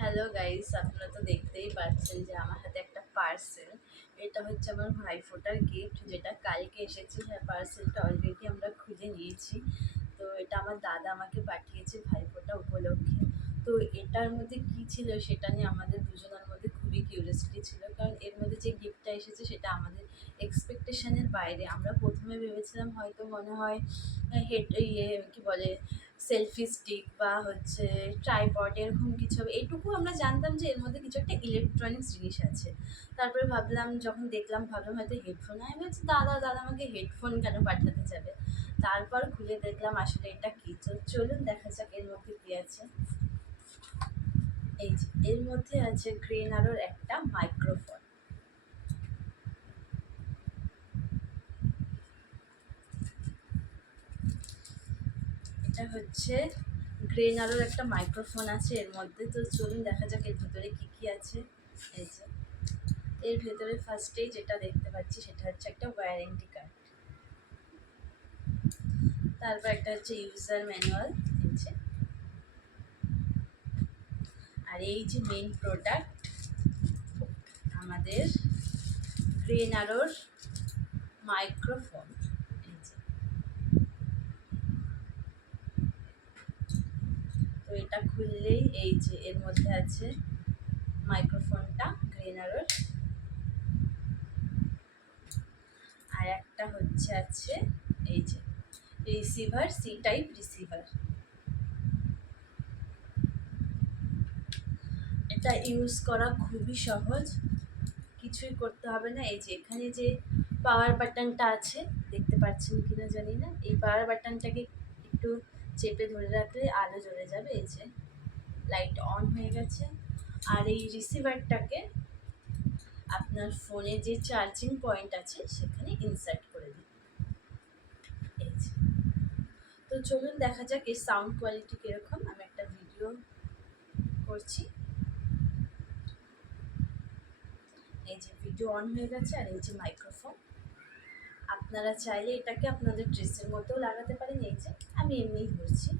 Hello guys, আপনারা তো দেখতেই পাচ্ছেন যে আমার হাতে একটা পার্সেল। এটা হচ্ছে আমার ভাইফোঁটার গিফট, যেটা কালকে এসেছে। হ্যাঁ, পার্সেলটা অলরেডি আমরা খুলে নিয়েছি। তো এটা আমার দাদা আমাকে পাঠিয়েছে ভাইফোঁটা উপলক্ষে। তো এটার মধ্যে কী ছিল সেটা নিয়ে আমাদের দুজনের মধ্যে খুবই কিউরিয়াসিটি ছিল, কারণ এর মধ্যে যে গিফটটা এসেছে সেটা আমাদের এক্সপেকটেশনের বাইরে। আমরা প্রথমে ভেবেছিলাম হয়তো মনে হয় হেড কী বলে সেলফি স্টিক বা হচ্ছে ট্রাইপড এরকম কিছু হবে, এইটুকু আমরা জানতাম যে এর মধ্যে কিছু একটা ইলেকট্রনিক্স জিনিস আছে। তারপরে ভাবলাম, যখন দেখলাম ভাবলাম হয়তো হেডফোন। আমি বলছি দাদা দাদা আমাকে হেডফোন কেন পাঠাতে যাবে। তারপর খুলে দেখলাম আসলে এটা কী। তো চলুন দেখা যাক এর মধ্যে কী আছে। এই যে এর মধ্যে আছে গ্রেনারোর একটা মাইক্রোফোন। এটা হচ্ছে গ্রেনারোর একটা মাইক্রোফোন আছে এর মধ্যে। তো চলুন দেখা যাক এর ভিতরে কী কী আছে। এই যে এর ভেতরে ফার্স্টেই যেটা দেখতে পাচ্ছি সেটা হচ্ছে একটা ওয়ারেন্টি কার্ড। তারপর একটা হচ্ছে ইউজার ম্যানুয়াল। আর এই যে মেন প্রোডাক্ট আমাদের গ্রেনারোর মাইক্রোফোন। তো এটা খুললেই এই যে এর মধ্যে আছে মাইক্রোফোনটা গ্রেনারোর। আর একটা হচ্ছে আছে এই যে রিসিভার, সি টাইপ রিসিভার। এটা ইউজ করা খুবই সহজ, কিছুই করতে হবে না। এই যে এখানে যে পাওয়ার বাটনটা আছে, দেখতে পাচ্ছেন কিনা জানি না, এই পাওয়ার বাটনটাকে একটু চেপে ধরে রাখলে আলো জ্বলে যাবে। এই যে লাইট অন হয়ে গেছে। আর এই রিসিভারটাকে আপনার ফোনে যে চার্জিং পয়েন্ট আছে সেখানে ইনসার্ট করে দিন। এই যে, তো চলুন দেখা যাক এর সাউন্ড কোয়ালিটি কীরকম। আমি একটা ভিডিও করছি। এই যে ভিডিও অন হয়ে গেছে। আর এই যে মাইক্রোফোন, আপনারা চাইলে এটাকে আপনাদের ড্রেসের মধ্যেও লাগাতে পারেন। এই যে আমি এমনিই ধরছি।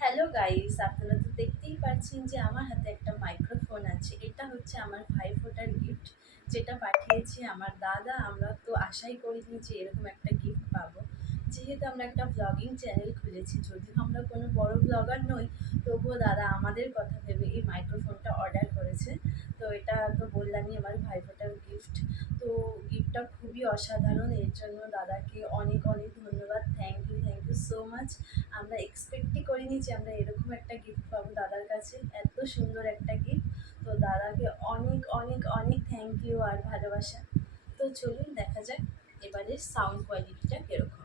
হ্যালো গাইস, আপনারা তো দেখতেই পাচ্ছেন যে আমার হাতে একটা মাইক্রোফোন আছে। এটা হচ্ছে আমার ভাইফোঁটার গিফট, যেটা পাঠিয়েছে আমার দাদা। আমরা তো আশাই করিনি যে এরকম একটা গিফট পাবো। যেহেতু আমরা একটা ব্লগিং চ্যানেল খুলেছি, যদিও আমরা কোনো বড় ব্লগার নই, তবুও দাদা আমাদের কথা ভেবে এই মাইক্রোফোনটা অর্ডার করেছে। তো এটা তো বললামই আমার ভাইফোঁটার গিফট। তো গিফটটা খুবই অসাধারণ, এর জন্য দাদাকে অনেক অনেক ধন্যবাদ। Thank you so much. আমরা এক্সপেক্টই করিনি যে আমরা এরকম একটা গিফট পাবো দাদার কাছে, এত সুন্দর একটা গিফট। তো দাদাকে অনেক অনেক অনেক থ্যাংক ইউ আর ভালোবাসা। তো চলুন দেখা যাক এবারের সাউন্ড কোয়ালিটিটা কীরকম।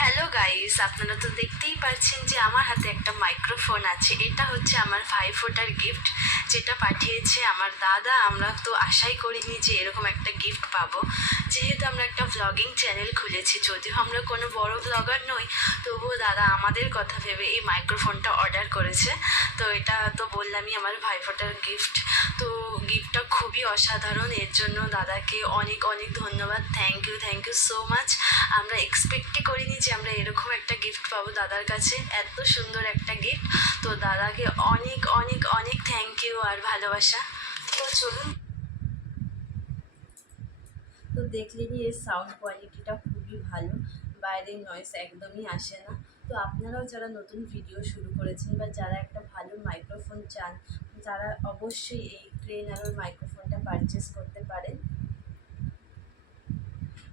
হ্যালো গাইস, আপনারা তো দেখতেই পাচ্ছেন যে আমার হাতে একটা মাইক্রোফোন আছে। এটা হচ্ছে আমার ভাইফোঁটার গিফট, যেটা পাঠিয়েছে আমার দাদা। আমরা তো আশাই করিনি যে এরকম একটা গিফট পাবো। যেহেতু আমরা একটা ব্লগিং চ্যানেল খুলেছি, যদিও আমরা কোনো বড় ব্লগার নই, তবুও দাদা আমাদের কথা ভেবে এই মাইক্রোফোনটা অর্ডার করেছে। তো এটা তো বললামই আমার ভাইফোঁটার গিফট। তো গিফটটা খুবই অসাধারণ, এর জন্য দাদাকে অনেক অনেক ধন্যবাদ। Thank you so much. আমরা এক্সপেক্টই করিনি যে আমরা এরকম একটা গিফট পাবো দাদার কাছে, এত সুন্দর একটা গিফট। তো দাদাকে অনেক অনেক অনেক থ্যাংক ইউ আর ভালোবাসা। তো চলুন। তো দেখলেনই এর সাউন্ড কোয়ালিটিটা খুবই ভালো, বাইরের নয়েজ একদমই আসে না। তো আপনারাও যারা নতুন ভিডিও শুরু করেছেন বা যারা একটা ভালো মাইক্রোফোন চান, তারা অবশ্যই এই গ্রেনারোর মাইক্রোফোনটা পারচেস করতে পারেন।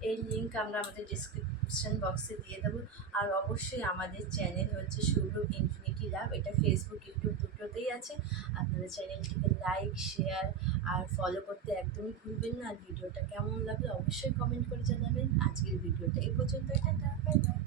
এর লিঙ্ক আমরা আমাদের ডিসক্রিপশন বক্সে দিয়ে দেবো। আর অবশ্যই আমাদের চ্যানেল হচ্ছে শুভ্রু ইনফিনিটি লাভ, এটা ফেসবুক ইউটিউব দুটোতেই আছে। আপনারা চ্যানেলটিকে লাইক শেয়ার আর ফলো করতে একদমই ভুলবেন না। আর ভিডিওটা কেমন লাগলো অবশ্যই কমেন্ট করে জানাবেন। আজকের ভিডিওটা এই পর্যন্ত। Tata, bye bye.